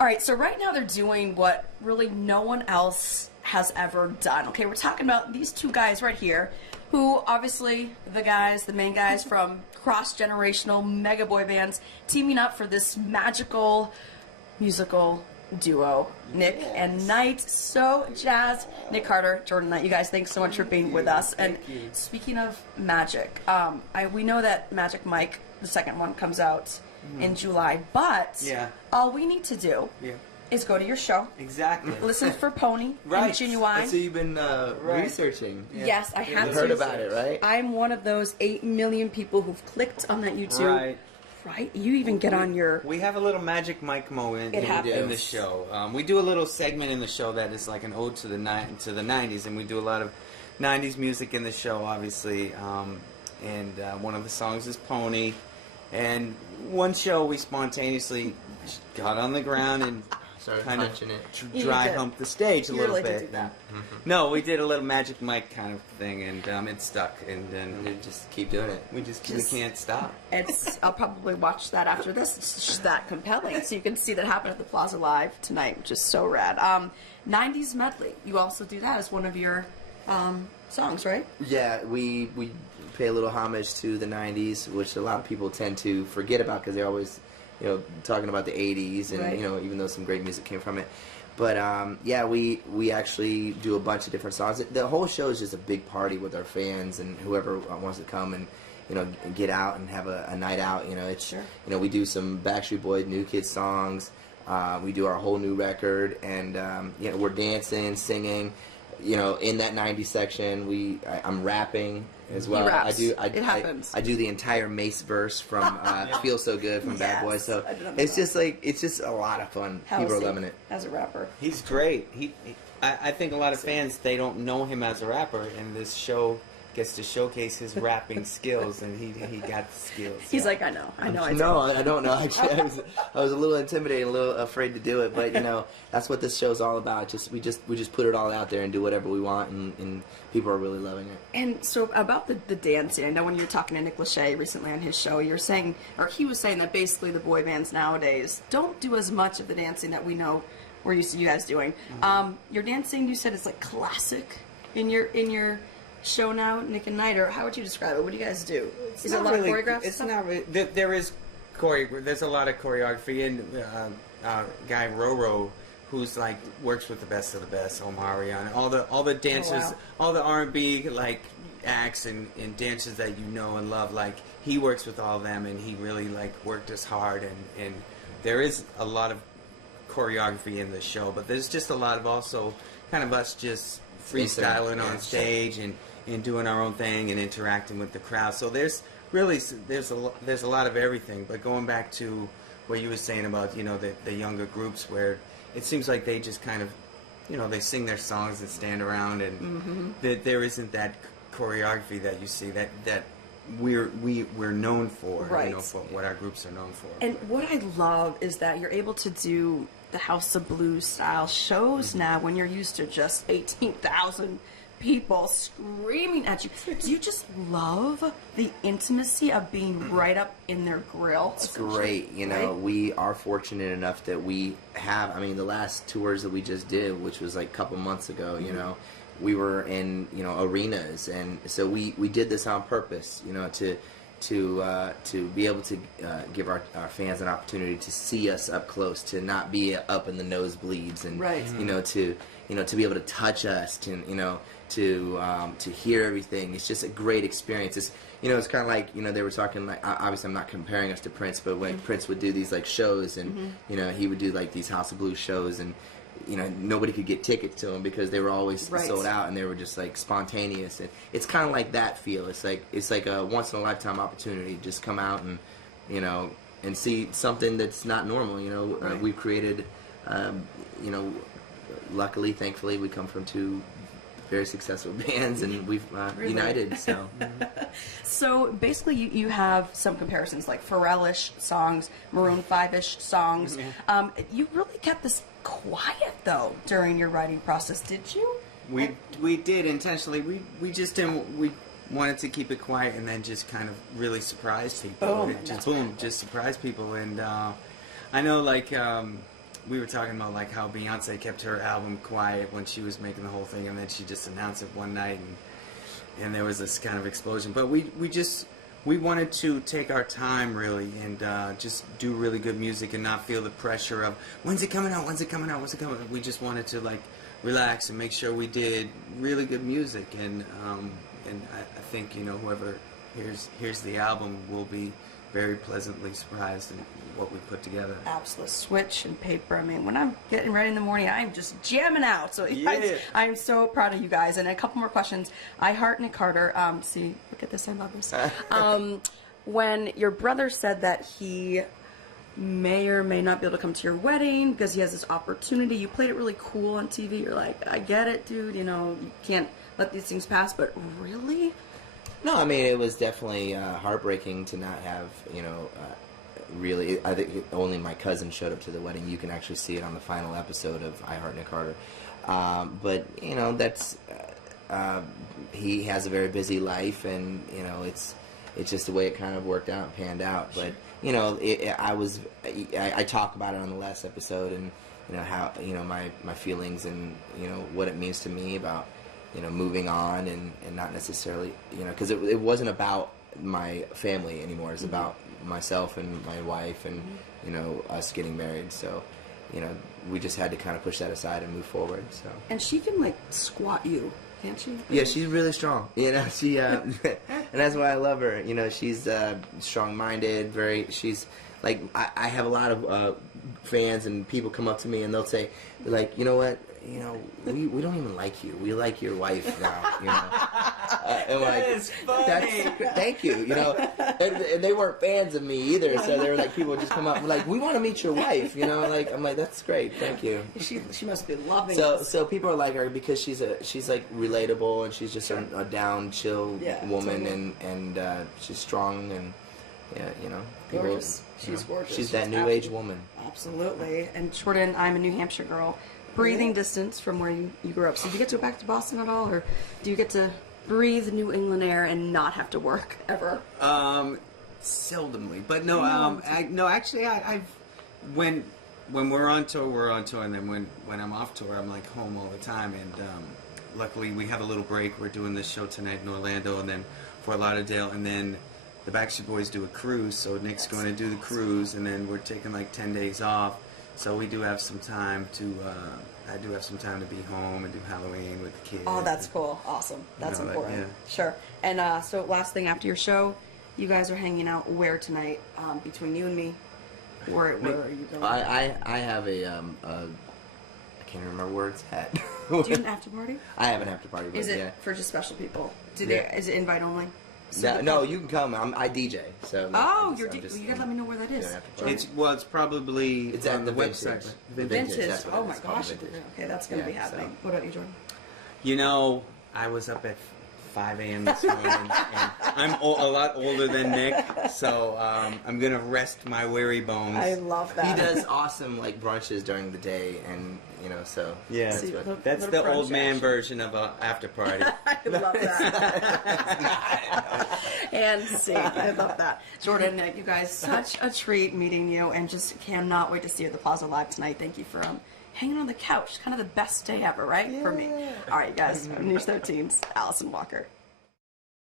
All right, so right now they're doing what really no one else has ever done. Okay, we're talking about these two guys right here, who obviously the main guys from cross-generational mega boy bands, teaming up for this magical musical duo, Nick and Knight. So jazzed. Nick Carter, Jordan Knight, you guys, thanks so much for being with us. And speaking of magic, we know that Magic Mike, the second one, comes out in July, but all we need to do is go to your show. Exactly. Listen for Pony and Genuine. So you've been researching. Yeah. Yes, I have. You heard about it, right? I'm one of those 8 million people who've clicked on that YouTube. Right. You even get on your... We have a little Magic Mike moment in the show. We do a little segment in the show that is like an ode to the 90s, and we do a lot of 90s music in the show, obviously. And one of the songs is Pony. And one show we spontaneously got on the ground and started kind punching of dry humped the stage a little bit. Did do that. No, we did a little Magic Mike kind of thing, and it stuck. And we just keep doing it. We can't stop. I'll probably watch that after this. It's just that compelling. So you can see that happen at the Plaza Live tonight, which is so rad. 90s medley. You also do that as one of your songs, right? Yeah, we pay a little homage to the 90s, which a lot of people tend to forget about because they're always, talking about the 80s, and even though some great music came from it. But we actually do a bunch of different songs. The whole show is just a big party with our fans and whoever wants to come and get out and have a night out. We do some Backstreet Boys, New Kids songs. We do our whole new record, and we're dancing, singing. In that 90s section, I'm rapping as well. It happens. I do the entire Mace verse from "Feel So Good" from Bad Boy. So it's just a lot of fun. People are loving it. As a rapper, he's great. I think a lot of fans, they don't know him as a rapper, and this show gets to showcase his rapping skills, and he got the skills. He's like, I know. No, I don't know. Actually, I was a little intimidated, a little afraid to do it, but that's what this show's all about. We just put it all out there and do whatever we want, and people are really loving it. And so about the dancing, I know when you were talking to Nick Lachey recently on his show, you were saying, or he was saying that basically the boy bands nowadays don't do as much of the dancing that we know we're used to you guys doing. Your dancing, you said, is like classic in your show now, Nick and Knight, or how would you describe it? What do you guys do? Is it a lot of choreography? It's not really. There is there's a lot of choreography, and guy Roro, who's like works with the best of the best, Omarion, all the dancers, all the R&B like acts and dancers that you know and love. Like he works with all of them, and he really like worked us hard, and there is a lot of choreography in the show, but there's just a lot of also kind of us just freestyling on stage and doing our own thing and interacting with the crowd. So there's a lot of everything. But going back to what you were saying about the younger groups, where it seems like they just kind of they sing their songs and stand around, and there isn't that choreography that you see that we're known for, for what our groups are known for. And what I love is that you're able to do the House of Blues style shows now when you're used to just 18,000 people screaming at you. Do you just love the intimacy of being right up in their grill? It's great. We are fortunate enough that we have, the last tours that we just did, which was like a couple months ago, we were in, arenas, and so we did this on purpose, to be able to give our fans an opportunity to see us up close, to not be up in the nosebleeds, and to be able to touch us, to hear everything. It's just a great experience. It's kind of like they were talking, like, obviously I'm not comparing us to Prince, but when Prince would do these like shows, and he would do like these House of Blues shows, and nobody could get tickets to them because they were always sold out, and they were just like spontaneous. And it's kind of like that feel. It's like a once in a lifetime opportunity to just come out and and see something that's not normal. We've created. Luckily, thankfully, we come from two very successful bands, and we've united. So, so basically, you have some comparisons like Pharrell-ish songs, Maroon 5-ish songs. You really kept this quiet though during your writing process, did you? We did intentionally. We just didn't. We wanted to keep it quiet and then just kind of really surprise people. Just surprise people. And I know, like we were talking about like how Beyonce kept her album quiet when she was making the whole thing, and then she just announced it one night, and there was this kind of explosion. But we wanted to take our time really and just do really good music and not feel the pressure of when's it coming out, when's it coming out, when's it coming out. We just wanted to like relax and make sure we did really good music, and I think, you know, whoever hears the album will be very pleasantly surprised in what we put together. Absolute switch and paper. I mean, when I'm getting ready in the morning, I'm just jamming out. So I'm so proud of you guys. And a couple more questions. I Heart Nick Carter. See, look at this. I love this. When your brother said that he may or may not be able to come to your wedding because he has this opportunity, you played it really cool on TV. You're like, I get it, dude. You know, you can't let these things pass. But really? No, I mean, it was definitely heartbreaking to not have, you know, really, I think only my cousin showed up to the wedding. You can actually see it on the final episode of I Heart Nick Carter. But, you know, that's, he has a very busy life, and, you know, it's just the way it kind of worked out and panned out. But, you know, I talk about it on the last episode, and, you know, how, you know, my feelings and, you know, what it means to me about, you know, moving on and not necessarily, you know, because it wasn't about my family anymore. It's about myself and my wife and, you know, us getting married. So, you know, we just had to kind of push that aside and move forward. So. And she can, like, squat you, can't she? Yeah, she's really strong. You know, she, and that's why I love her. You know, she's strong-minded, she's, like, I have a lot of fans and people come up to me and they'll say, like, you know what? You know, we don't even like you. We like your wife now. You know, and like, that is funny. Thank you. You know, and they weren't fans of me either. So they were like, people would just come up and like, we want to meet your wife. You know, like I'm like, that's great. Thank you. She must be loving. So people are like her because she's like relatable, and she's just a down, chill woman, totally. and she's strong, and you know, people, Gorgeous. She's gorgeous. She's that new age woman. Absolutely. And Jordan, I'm a New Hampshire girl. Breathing distance from where you grew up. So do you get to go back to Boston at all, or do you get to breathe New England air and not have to work ever? Seldomly, but no. Actually, I've when we're on tour, and then when I'm off tour, I'm like home all the time. And luckily, we have a little break. We're doing this show tonight in Orlando, and then Fort Lauderdale, and then the Backstreet Boys do a cruise. So Nick's going to do the cruise, and then we're taking like 10 days off. So we do have some time to. I do have some time to be home and do Halloween with the kids. Oh, that's cool. Awesome. That's You know, important. yeah. Sure. And so last thing, after your show, you guys are hanging out where tonight? Between you and me, where are you going? I have a I can't remember where it's at. Do you have an after party? I have an after party. But Is it yeah. for just special people? Yeah. Is it invite only? No, you can come. I DJ. So. Oh, you gotta let me know where that is. It's probably It's at the website. Vintage. That's what Oh it my is, called gosh. Vintage. Okay, that's gonna be happening. So. What about you, Jordan? You know, I was up at 5 a.m. this morning, and I'm a lot older than Nick, so I'm gonna rest my weary bones. I love that. He does awesome like brunches during the day, and you know, so Yeah, See, that's little the old brunch man action. version of an after party. I love that. And see, I love that. Jordan, Nick, you guys, such a treat meeting you, and just cannot wait to see you at the Plaza Live tonight. Thank you for hanging on the couch. Kind of the best day ever, right? For me. All right, guys, News 13's Allison Walker.